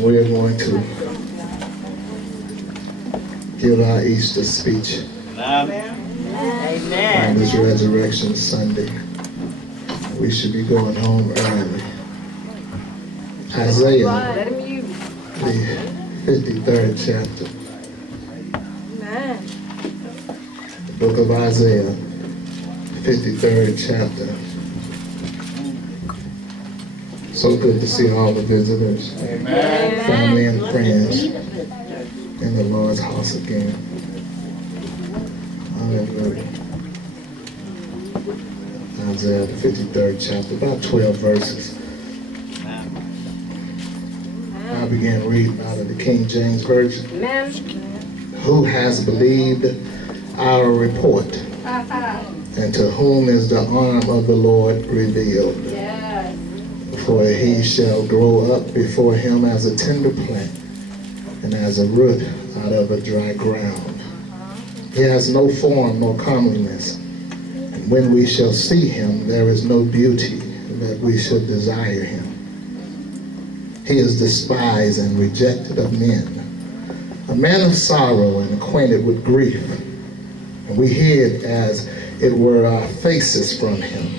We're going to give our Easter speech on this Resurrection Sunday. We should be going home early. Isaiah, the 53rd chapter. The book of Isaiah, 53rd chapter. So good to see all the visitors, family and friends in the Lord's house again. Hallelujah. Isaiah, the 53rd chapter, about 12 verses. I began reading out of the King James Version. Who has believed our report? And to whom is the arm of the Lord revealed? For he shall grow up before him as a tender plant, and as a root out of a dry ground. He has no form nor comeliness, and when we shall see him, there is no beauty that we should desire him. He is despised and rejected of men, a man of sorrow and acquainted with grief, and we hid as it were our faces from him.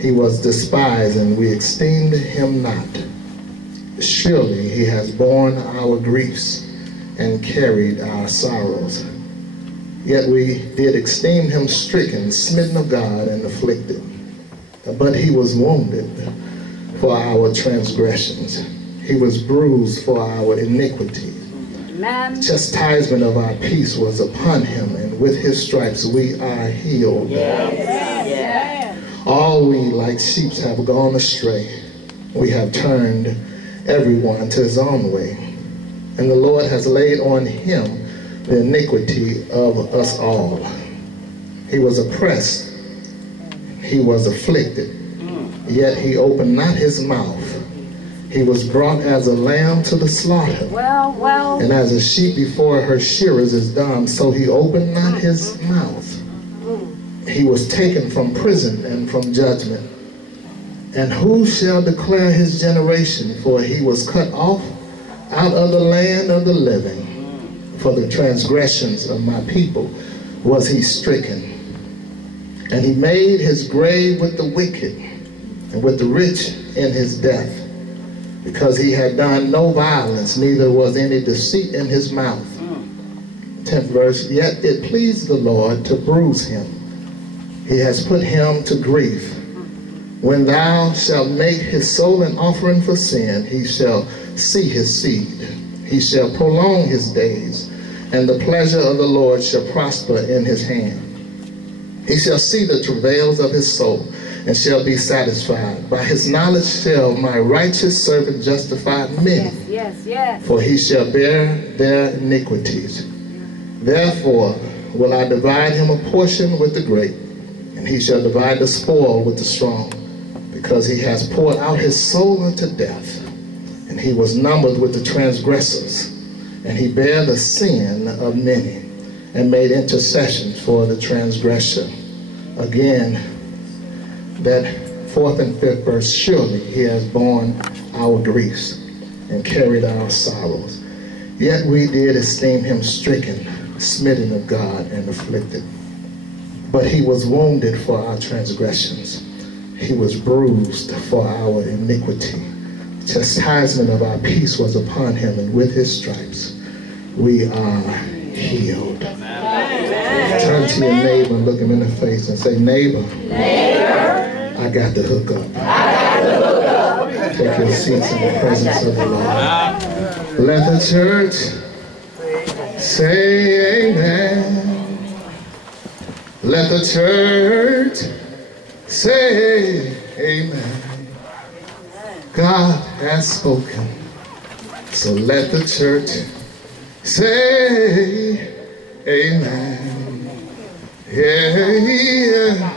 He was despised, and we esteemed him not. Surely he has borne our griefs and carried our sorrows. Yet we did esteem him stricken, smitten of God, and afflicted. But he was wounded for our transgressions. He was bruised for our iniquities. The chastisement of our peace was upon him, and with his stripes we are healed. All we like sheep have gone astray. We have turned everyone to his own way. And the Lord has laid on him the iniquity of us all. He was oppressed, he was afflicted, yet he opened not his mouth. He was brought as a lamb to the slaughter. And as a sheep before her shearers is dumb, so he opened not his mouth. He was taken from prison and from judgment. And who shall declare his generation? For he was cut off out of the land of the living. For the transgressions of my people was he stricken. And he made his grave with the wicked and with the rich in his death, because he had done no violence, neither was any deceit in his mouth. 10th verse, yet it pleased the Lord to bruise him. He has put him to grief. When thou shalt make his soul an offering for sin, he shall see his seed. He shall prolong his days, and the pleasure of the Lord shall prosper in his hand. He shall see the travails of his soul, and shall be satisfied. By his knowledge shall my righteous servant justify many, for he shall bear their iniquities. Therefore will I divide him a portion with the great, and he shall divide the spoil with the strong, because he has poured out his soul unto death, and he was numbered with the transgressors, and he bare the sin of many, and made intercession for the transgressor. Again, that 4th and 5th verse, surely he has borne our griefs and carried our sorrows. Yet we did esteem him stricken, smitten of God, and afflicted. But he was wounded for our transgressions. He was bruised for our iniquity. The chastisement of our peace was upon him, and with his stripes we are healed. Turn to your neighbor and look him in the face and say, neighbor, I got the hook up. Take your seats in the presence of the Lord. Let the church say amen. Let the church say amen. God has spoken, so let the church say amen. Yeah.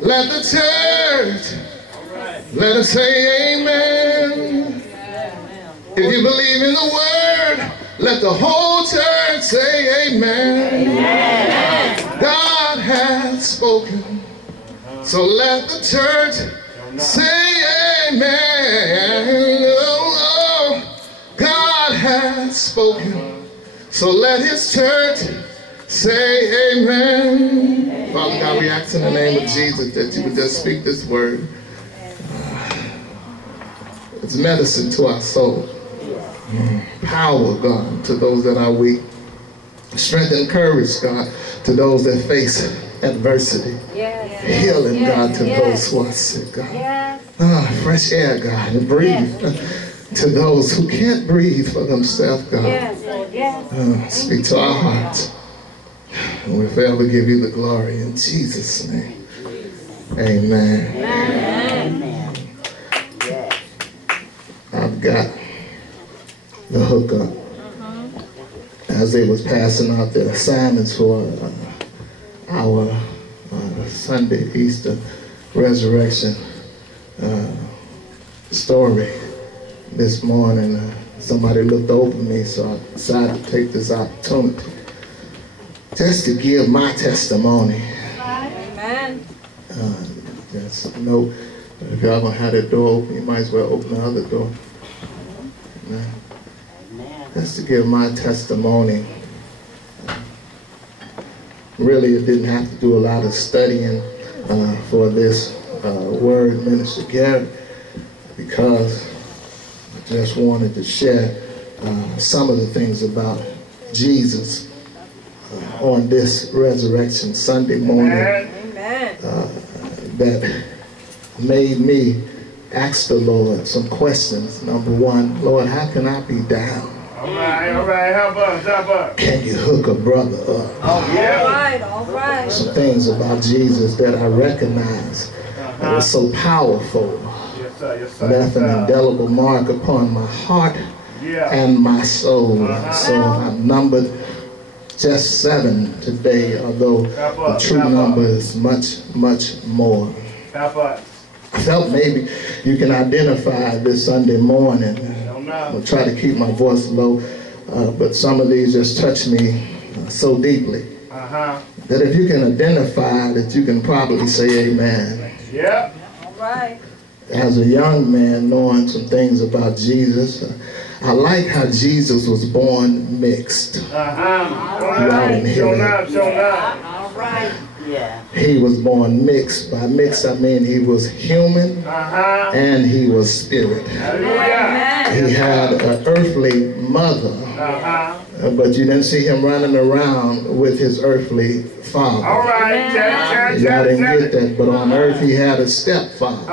Let the church, let us say amen. If you believe in the word, let the whole church say amen. God has spoken, so let the church say amen. Oh, oh. has spoken. So let his church say amen. Father God, we ask in the name of Jesus that you would just speak this word. It's medicine to our soul. Power, God, to those that are weak. Strength and courage, God, to those that face adversity. Healing, God, to those who are sick, God. Fresh air, God, and breathe to those who can't breathe for themselves, God. Speak to our hearts. And we'll forever give you the glory in Jesus' name. Amen. I've got the hookup. As they was passing out the assignments for our Sunday, Easter, resurrection story this morning, somebody looked over me, so I decided to take this opportunity just to give my testimony. Amen. Just know, if y'all gonna have that door open, you might as well open the other door. Amen. Just to give my testimony. Really, it didn't have to do a lot of studying for this word, Minister Garrett, because I just wanted to share some of the things about Jesus on this Resurrection Sunday morning that made me ask the Lord some questions. Number one, Lord, how can I be down? All right, help us. Can you hook a brother up? All right. Some things about Jesus that I recognize that was so powerful. Yes, sir. Left an indelible mark upon my heart and my soul. So I'm numbered just 7 today, although the true number is much, much more. I felt maybe you can identify this Sunday morning. I'll try to keep my voice low, but some of these just touch me so deeply that if you can identify that, you can probably say amen. Yeah. All right. As a young man, knowing some things about Jesus, I like how Jesus was born mixed. Y'all didn't hear that. All right. Yeah. He was born mixed. By mixed, I mean he was human and he was spirit. He had an earthly mother, but you didn't see him running around with his earthly father. All right. Y'all didn't get that, but on earth he had a stepfather.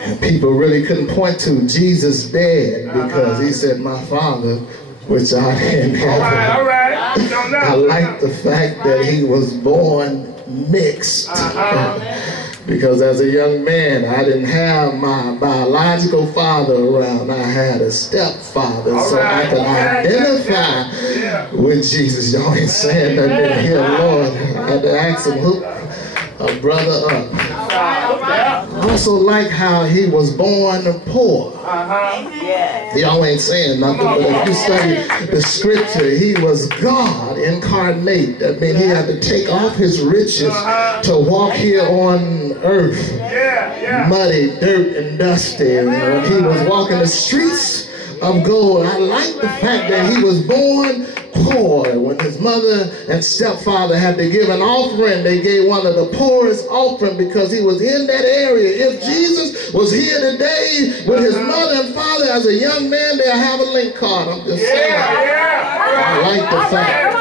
And people really couldn't point to Jesus dead because he said, my Father, which art in heaven. All right. I like the fact that he was born mixed. Because as a young man, I didn't have my biological father around. I had a stepfather, so I could identify with Jesus. Y'all ain't saying nothing in here, Lord. I had to ask him, hook a brother up. I also like how he was born poor. Y'all ain't saying nothing, but if you study the scripture, he was God incarnate. That means he had to take off his riches to walk here on earth. Muddy, dirt, and dusty. And he was walking the streets of gold. I like the fact that he was born poor. When his mother and stepfather had to give an offering, they gave one of the poorest offering because he was in that area. If Jesus was here today with his mother and father as a young man, they'll have a link card. I'm just saying. I like the fact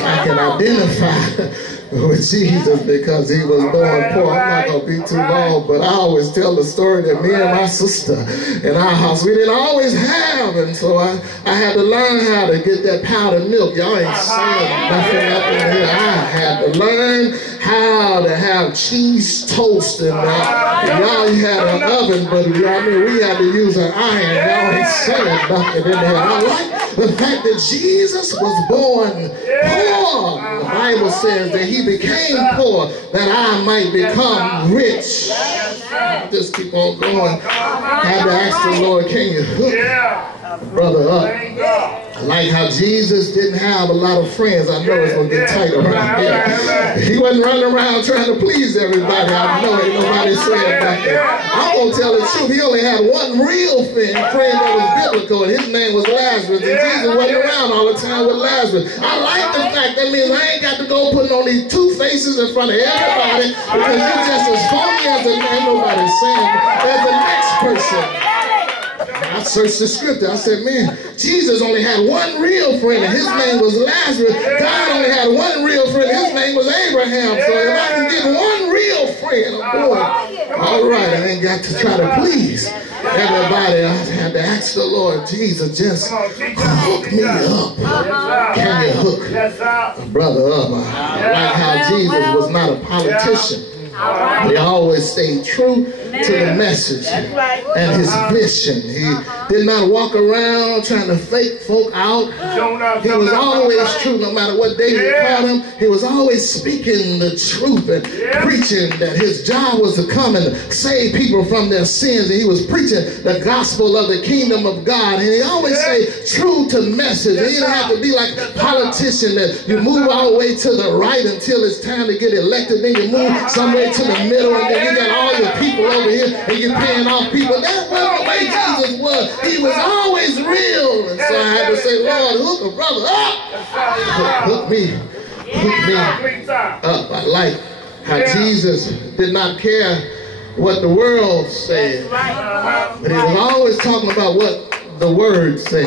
I can identify with Jesus because he was born poor. I'm not going to be too long, but I always tell the story that me and my sister in our house, we didn't always have, and so I had to learn how to get that powdered milk. Y'all ain't saying nothing up in here. I had to learn how to have cheese toast, and y'all had an oven, but we had to use an iron. Y'all ain't saying nothing in there. I like the fact that Jesus was born poor. The Bible says that he became poor that I might become rich. Just keep on going. I had to ask the Lord, can you hook brother up? I like how Jesus didn't have a lot of friends. I know it's going to get tight around here. He wasn't running around trying to please everybody. I know ain't nobody saying back there. I'm going to tell the truth. He only had one real friend that was Jericho, and his name was Lazarus, and Jesus wasn't around all the time with Lazarus. I like the fact that means I ain't got to go putting on these two faces in front of everybody because you're just as phony as the ain't nobody saying as the next person. I searched the scripture. I said, man, Jesus only had one real friend, and his name was Lazarus. God only had one real friend, and his name was Abraham. So if I can get one real friend, I'm doing all right. I ain't got to try to please everybody. I had to ask the Lord, Jesus, just hook me up. Can you hook a brother up? I like how Jesus was not a politician. He always stayed true to the message and his vision. He did not walk around trying to fake folk out. He was always true no matter what day you called him. He was always speaking the truth and preaching that his job was to come and save people from their sins. And he was preaching the gospel of the kingdom of God. And he always stayed true to message. And he didn't have to be like a politician that you move all the way to the right until it's time to get elected. Then you move somewhere to the middle, and then you got all your people over here, and you're paying off people. That wasn't the way Jesus was. He was always real. And so I had to say, Lord, hook a brother up. Hook me up. I like how Jesus did not care what the world said, but he was always talking about what the word says.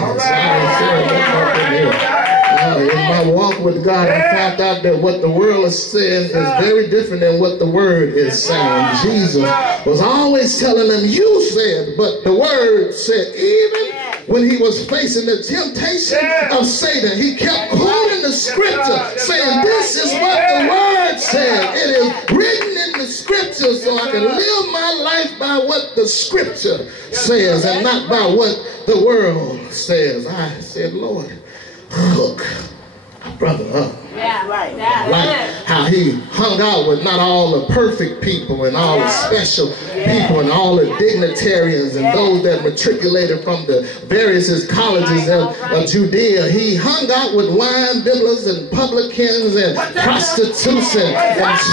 In my walk with God, I found out that what the world is saying is very different than what the word is saying. Jesus was always telling them, you said, but the word said. Even when he was facing the temptation of Satan, he kept quoting the scripture, saying, this is what the word said. It is written in the scripture, so I can live my life by what the scripture says and not by what the world says. I said, Lord, hook a brother up. Like how he hung out with not all the perfect people and all the special people and all the dignitarians and those that matriculated from the various colleges of Judea. He hung out with wine bibblers and publicans and prostitutes and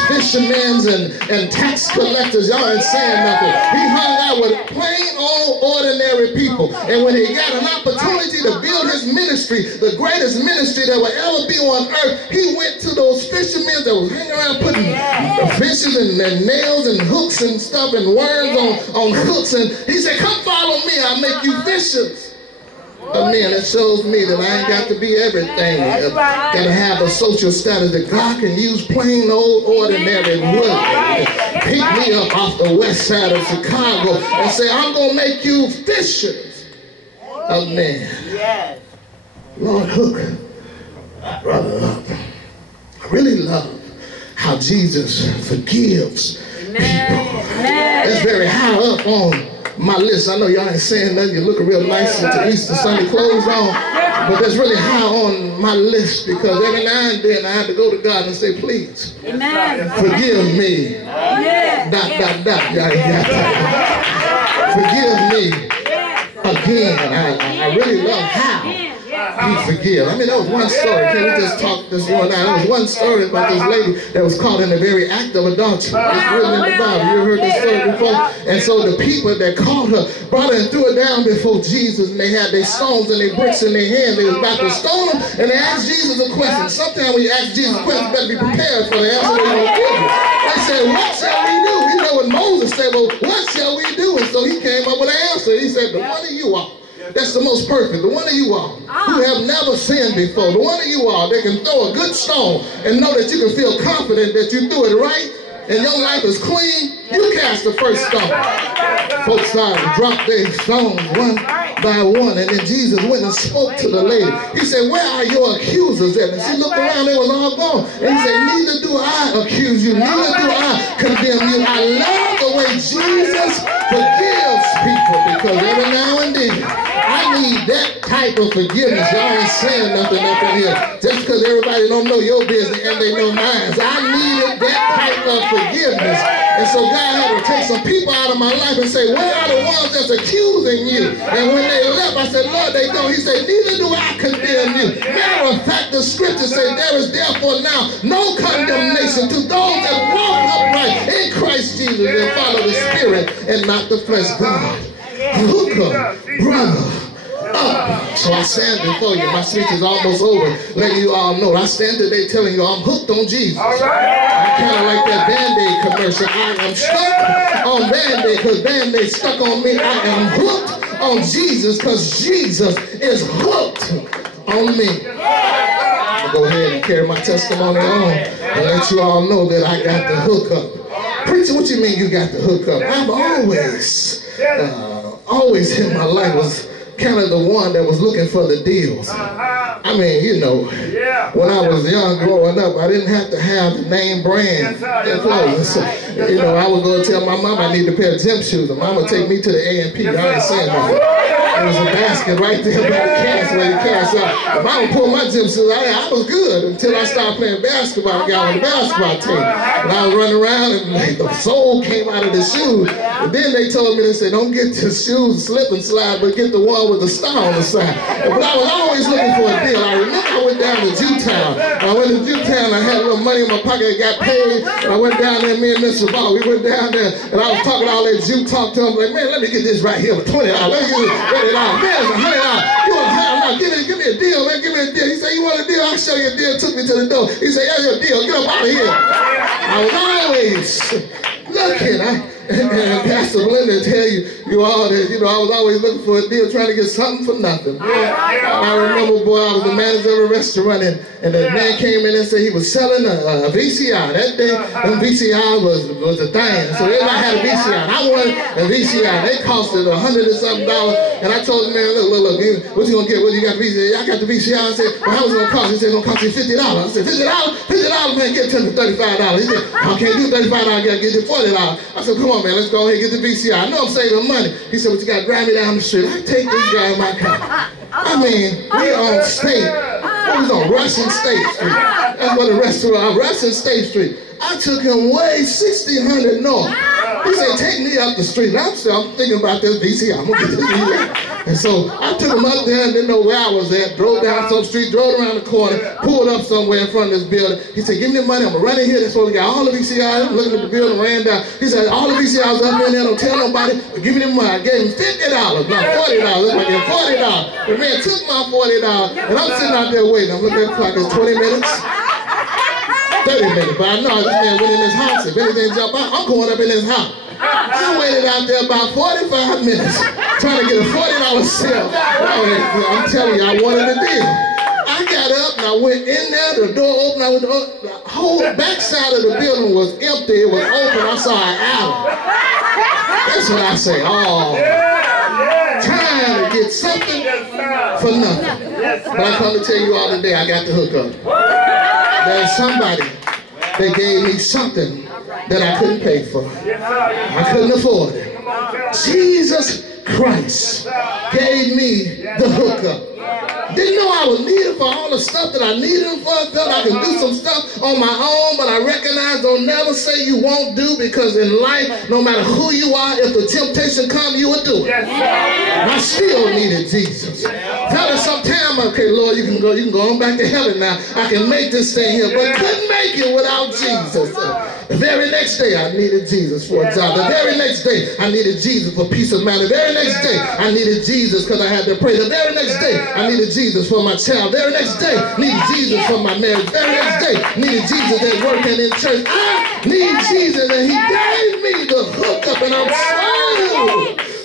fishermen and tax collectors. Y'all ain't saying nothing. He hung out with plain old ordinary people. And when he got an opportunity to build his ministry, the greatest ministry that will ever be on earth, he went to those fishermen that was hanging around putting fishes and nails and hooks and stuff and worms on hooks, and he said, come follow me, I'll make you fishers of men. It shows me that I ain't got to be everything. Got to have a social status that God can use plain old ordinary wood and pick me up off the west side of Chicago and say, I'm going to make you fishers of men. Lord, hook brother up. I really love how Jesus forgives people. That's very high up on my list. I know y'all ain't saying nothing. You're looking real nice with the Easter Sunday clothes on, but that's really high on my list because every now and then I have to go to God and say, please, forgive me. Y'all ain't got that. Forgive me again. I really love how he forgives. I mean, that was one story. Can we just talk this one out? There was one story about this lady that was caught in the very act of adultery. It's written in the Bible. You ever heard this story before? And so the people that caught her brought her and threw her down before Jesus, and they had their stones and their bricks in their hands. They was about to stone her, and they asked Jesus a question. Sometimes when you ask Jesus a question, you better be prepared for the answer they're going to give you. They said, what shall we do? We know what Moses said, well, what shall we do? And so he came up with an answer. He said, the one of you all. That's the most perfect. The one of you all who have never sinned before. The one of you all that can throw a good stone and know that you can feel confident that you threw it right and your life is clean. You cast the first stone. Folks started to drop their stones one by one, and then Jesus went and spoke to the lady. He said, where are your accusers at? And she looked around, they was all gone. And he said, neither do I accuse you, neither do I condemn you. I love the way Jesus forgives people, because every now and then I need that type of forgiveness. Y'all ain't saying nothing up in here just because everybody don't know your business and they know mine. So I needed that type of forgiveness. And so God had to take some people out of my life and say, where are the ones that's accusing you? And when they left, I said, Lord, they go. He said, neither do I condemn you. Matter of fact, the scripture says, there is therefore now no condemnation to those that walk upright in Christ Jesus and follow the Spirit and not the flesh. God, hook up, brother So I stand before you. My speech is almost over. Letting you all know. I stand today telling you I'm hooked on Jesus. I'm kind of like that Band-Aid commercial. I am stuck on Band-Aid because Band-Aid stuck on me. I am hooked on Jesus because Jesus is hooked on me. I'll go ahead and carry my testimony on and let you all know that I got the hookup. Preacher, what you mean you got the hookup? I've always in my life was kind of the one that was looking for the deals. I mean, you know, when I was young growing up, I didn't have to have the name brand clothes. So, you know, I would go and tell my mom I need a pair of gym shoes, and mom would take me to the A&P. I ain't saying nothing. There was a basket right there by the cash where you cash out. If I would pull my gym shoes out, I was good until I started playing basketball. I got on the basketball team. And I was running around and like, the soul came out of the shoes. And then they told me, they said, don't get the shoes slip and slide, but get the one with the star on the side. But I was always looking for a deal. I remember I went down to Jewtown. I went to Jewtown, I had a little money in my pocket, I got paid. And I went down there, me and Mr. Ball, we went down there, and I was talking all that Jew talk to him, like, man, let me get this right here for $20. Let me get this $30. Man, it's $100. You want $100? Give me a deal, man, give me a deal. He said, you want a deal? I'll show you a deal. Took me to the door. He said, yeah, your deal, get up out of here. I was always looking. And Pastor Linda tell you all that, you know, I was always looking for a deal, trying to get something for nothing. I remember, boy, I was the manager of a restaurant, and the man came in and said he was selling a VCR. That day, them VCR was a thing. So everybody had a VCR. I wanted a VCR. They costed $100 and something. And I told the man, look, what you gonna get? What you got VCR? I got the VCR. I said, well, how was it gonna cost? He said, it's gonna cost you $50. I said, $50, man, get it to me $35. He said, I can't do $35, I gotta get you $40. I said, come on, man, let's go ahead and get the VCR. I know I'm saving money. He said, but you gotta drive me down the street. I take this guy in my car. I mean, we on State. We was on Russian State Street. That's what the restaurant, Russian State Street. I took him way 1600 north. He said, take me up the street. And I'm thinking about this VCR. I'm gonna get this VCR. And so I took him up there and didn't know where I was at. Drove down some street, drove around the corner, pulled up somewhere in front of this building. He said, give me the money. I'm gonna run in here. That's what we got. All the VCRs. Looking at the building, ran down. He said, all the VCRs up in there. Don't tell nobody. But give me the money. I gave him $50, not $40. That's like $40. The man took my $40, and I'm sitting out there waiting. I'm looking at the clock. It's 20 minutes. 30 minutes, but I know this man went in his house. If anything jump out, I'm going up in his house. I waited out there about 45 minutes trying to get a $40 sale. I'm telling you, I wanted a deal. I got up and I went in there, the door opened, the whole backside of the building was empty, it was open, I saw an alley. That's what I say, trying to get something for nothing. But I come to tell you all today, I got the hookup. There's somebody that gave me something that I couldn't pay for. I couldn't afford it. Jesus Christ gave me the hookup. Didn't know I was needed for all the stuff that I needed him for. I felt I could do some stuff on my own, but I recognize don't never say you won't do, because in life, no matter who you are, if the temptation comes, you will do it. And I still needed Jesus. Tell us sometime, okay, Lord, you can go on back to heaven now. I can make this thing here, but couldn't make it without Jesus. The very next day, I needed Jesus for a job. The very next day, I needed Jesus for peace of mind. The very next day, I needed Jesus because I had to pray. The very next day, I needed Jesus for my child. The very next day, needed Jesus for my marriage. The very next day, needed Jesus at work and in church. I need Jesus, and he gave me the hookup, and I'm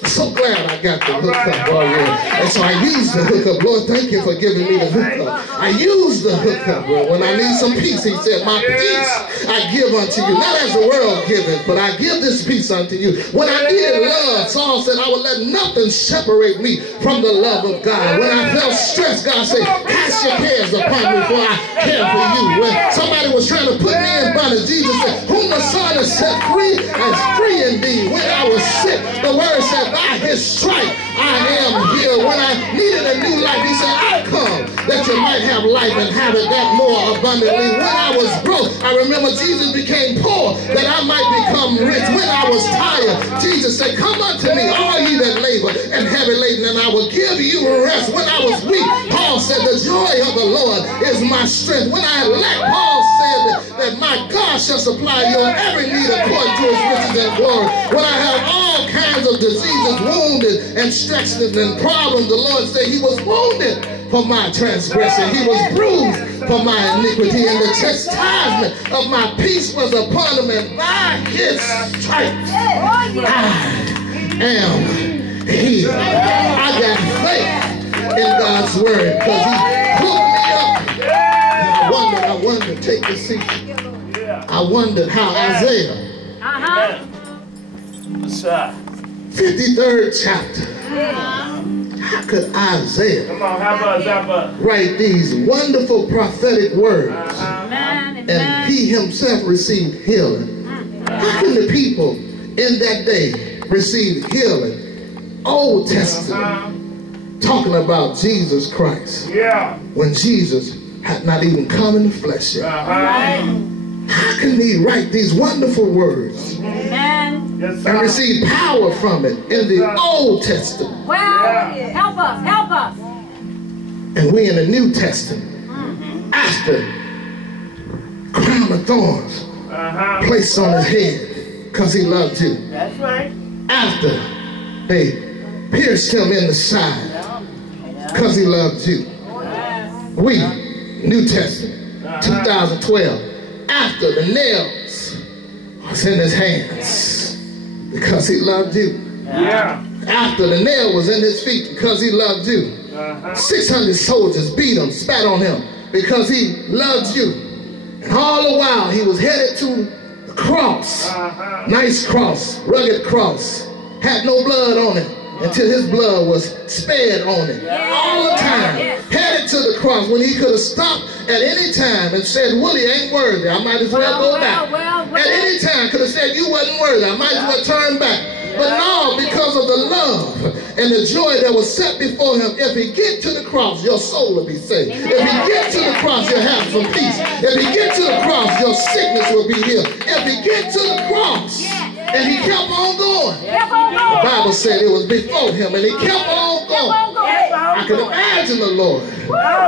so glad I got the hookup already. And so I used the hookup. Lord, thank you for giving me the hookup. I used the hookup, Lord. When I need some peace, he said, my peace I give unto you. Not as the world giveth, but I give this peace unto you. When I needed love, Saul said, I would let nothing separate me from the love of God. When I felt stressed, God said, cast your cares upon me, for I care for you. When somebody was trying to put me in bondage, Jesus said, whom the Son has set free is free indeed. When I was sick, the word said, by his stripe I am healed. When I needed a new life, he said, I come that you might have life and have it that more abundantly. When I was broke, I remember Jesus became poor that I might become rich. When I was tired, Jesus said, come unto me, all ye that labor and heavy laden, and I will give you rest. When I was weak, Paul said, the joy of the Lord is my strength. When I lacked, Paul said that my God shall supply your every need according to his riches and glory. When I have all kinds of diseases, wounded and stretched and problems, the Lord said he was wounded for my transgression. He was bruised for my iniquity, and the chastisement of my peace was upon him, and by his stripes I am healed. I got faith in God's word because he hooked me up. And I wondered, take the seat. I wondered how Isaiah, 53rd chapter, how could Isaiah write these wonderful prophetic words and he himself received healing? How can the people in that day receive healing? Old Testament talking about Jesus Christ when Jesus had not even come in the flesh yet. How can he write these wonderful words and receive power from it in the Old Testament? Well, help us, help us. And we in the New Testament, after crown of thorns placed on his head because he loved you. That's right. After they pierced him in the side because he loved you. We, New Testament, 2012, after the nails was in his hands because he loved you. After the nail was in his feet because he loved you. 600 soldiers beat him, spat on him because he loved you. And all the while he was headed to the cross. Nice cross, rugged cross. Had no blood on it until his blood was spared on it. All the time, headed to the cross when he could have stopped at any time and said, Willie ain't worthy, I might as well go back. At any time could have said, you wasn't worthy, I might as well turn back. But no, because of the love and the joy that was set before him, if he get to the cross, your soul will be saved. If he get to the cross, you'll have some peace. If he get to the cross, your sickness will be healed. If he get to the cross, and he kept on going. The Bible said it was before him, and he kept on going. I can imagine the Lord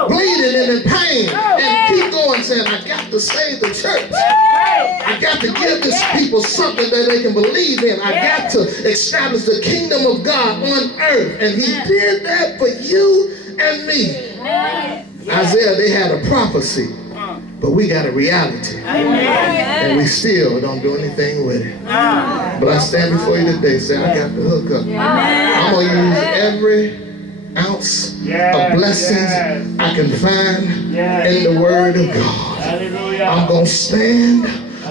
bleeding and in pain and keep going saying, I got to save the church. I got to give this people something that they can believe in. I got to establish the kingdom of God on earth. And he did that for you and me. Isaiah, they had a prophecy, but we got a reality. And we still don't do anything with it. But I stand before you today, say, I got the hook up. I'm going to use every ounce of blessings I can find in the Word of God. I'm going to stand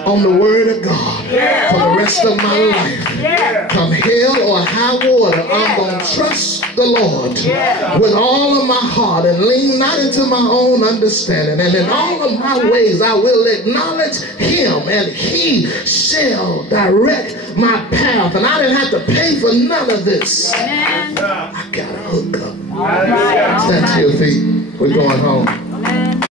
on the Word of God for the rest of my life. Come hell or high water, I'm going to trust the Lord with all of my heart and lean not into my own understanding. And in all of my ways I will acknowledge him, and he shall direct my path. And I didn't have to pay for none of this. I got a hook up. Stand to your feet. We're going home.